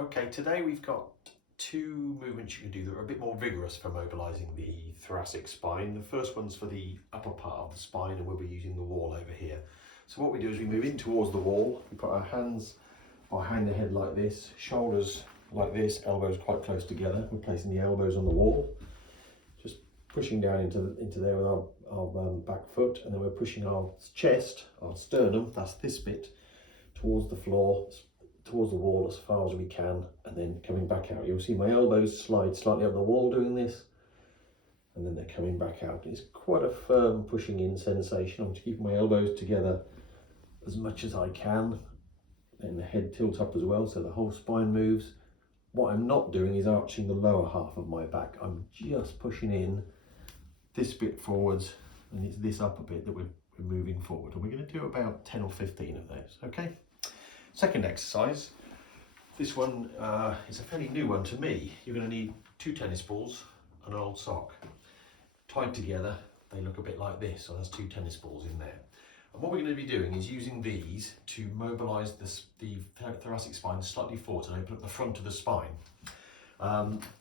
Okay, today we've got two movements you can do that are a bit more vigorous for mobilising the thoracic spine. The first one's for the upper part of the spine, and we'll be using the wall over here. So what we do is we move in towards the wall, we put our hands behind the head like this, shoulders like this, elbows quite close together. We're placing the elbows on the wall, just pushing down into there with our back foot, and then we're pushing our chest, our sternum, that's this bit, towards the floor, towards the wall as far as we can, and then coming back out. You'll see my elbows slide slightly up the wall doing this, and then they're coming back out. It's quite a firm pushing in sensation. I'm keeping my elbows together as much as I can, and the head tilts up as well, so the whole spine moves. What I'm not doing is arching the lower half of my back. I'm just pushing in this bit forwards, and it's this upper bit that we're moving forward. And we're going to do about 10 or 15 of those, okay? Second exercise, this one is a fairly new one to me. You're going to need 2 tennis balls and an old sock. Tied together, they look a bit like this, so there's 2 tennis balls in there. And what we're going to be doing is using these to mobilise the thoracic spine slightly forward and open up the front of the spine.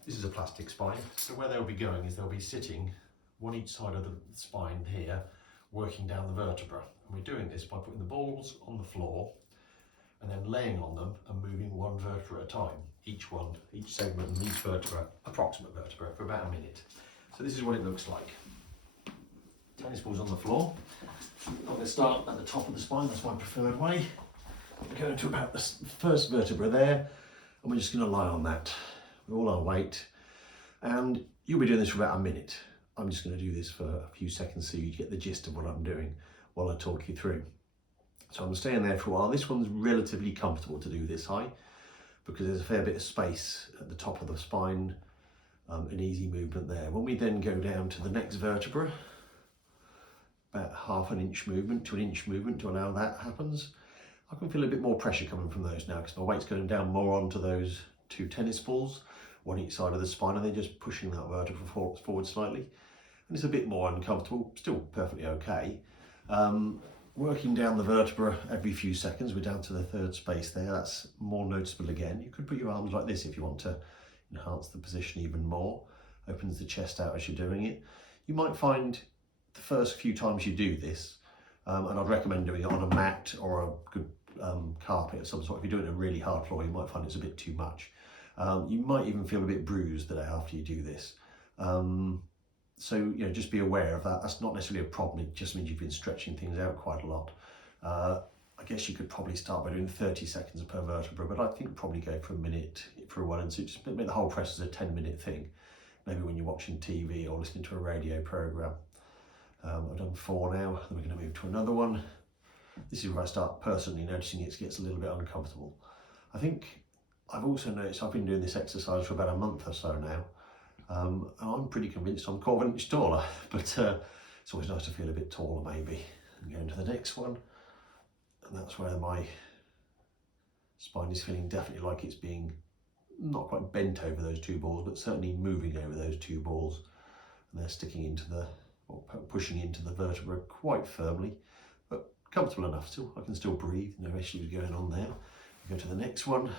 This is a plastic spine, so where they'll be going is they'll be sitting one each side of the spine here, working down the vertebra. And we're doing this by putting the balls on the floor and then laying on them and moving one vertebra at a time. Each segment and each vertebra, approximate vertebra, for about a minute. So this is what it looks like. Tennis balls on the floor. I'm going to start at the top of the spine, that's my preferred way. We're going to about the first vertebra there, and we're just going to lie on that with all our weight. And you'll be doing this for about a minute. I'm just going to do this for a few seconds so you get the gist of what I'm doing while I talk you through. So I'm staying there for a while. This one's relatively comfortable to do this high because there's a fair bit of space at the top of the spine, an easy movement there. When we then go down to the next vertebra, about ½ an inch movement to an inch movement to allow that happens, I can feel a bit more pressure coming from those now because my weight's going down more onto those 2 tennis balls, one each side of the spine, and they're just pushing that vertebra forward slightly. And it's a bit more uncomfortable, still perfectly okay. Working down the vertebra every few seconds, we're down to the 3rd space there, that's more noticeable again. You could put your arms like this if you want to enhance the position even more, opens the chest out as you're doing it. You might find the first few times you do this, and I'd recommend doing it on a mat or a good carpet of some sort. If you're doing a really hard floor, you might find it's a bit too much. You might even feel a bit bruised the day after you do this. So just be aware of that. That's not necessarily a problem, it just means you've been stretching things out quite a lot. I guess you could probably start by doing 30 seconds per vertebra, but I think probably go for a minute for a while, and so just make the whole press as a 10-minute thing, maybe when you're watching TV or listening to a radio programme. I've done 4 now, then we're going to move to another one. This is where I start personally noticing it gets a little bit uncomfortable. I think I've also noticed I've been doing this exercise for about a month or so now. And I'm pretty convinced I'm 1/4 inch taller, but it's always nice to feel a bit taller maybe. And go into the next one, and that's where my spine is feeling definitely like it's being not quite bent over those 2 balls, but certainly moving over those 2 balls, and they're sticking into or pushing into the vertebra quite firmly, but comfortable enough still. I can still breathe, no issues going on there. We go to the next one.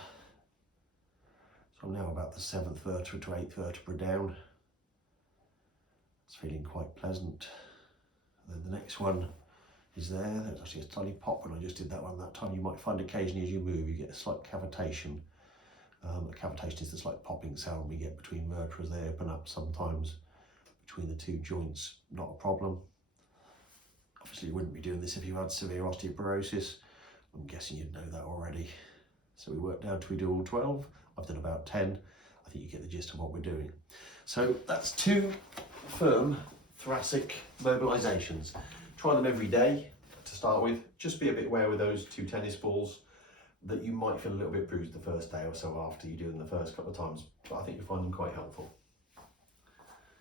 So I'm now about the 7th vertebra to 8th vertebra down. It's feeling quite pleasant. And then the next one is there. There's actually a tiny pop when I just did that one that time. You might find occasionally as you move you get a slight cavitation. A cavitation is the slight popping sound we get between vertebrae. They open up sometimes between the 2 joints, not a problem. Obviously you wouldn't be doing this if you had severe osteoporosis. I'm guessing you'd know that already. So we work down till we do all 12. I've done about 10. I think you get the gist of what we're doing. So that's 2 firm thoracic mobilisations. Try them every day to start with. Just be a bit aware with those 2 tennis balls that you might feel a little bit bruised the first day or so after you do them the first couple of times, but I think you'll find them quite helpful.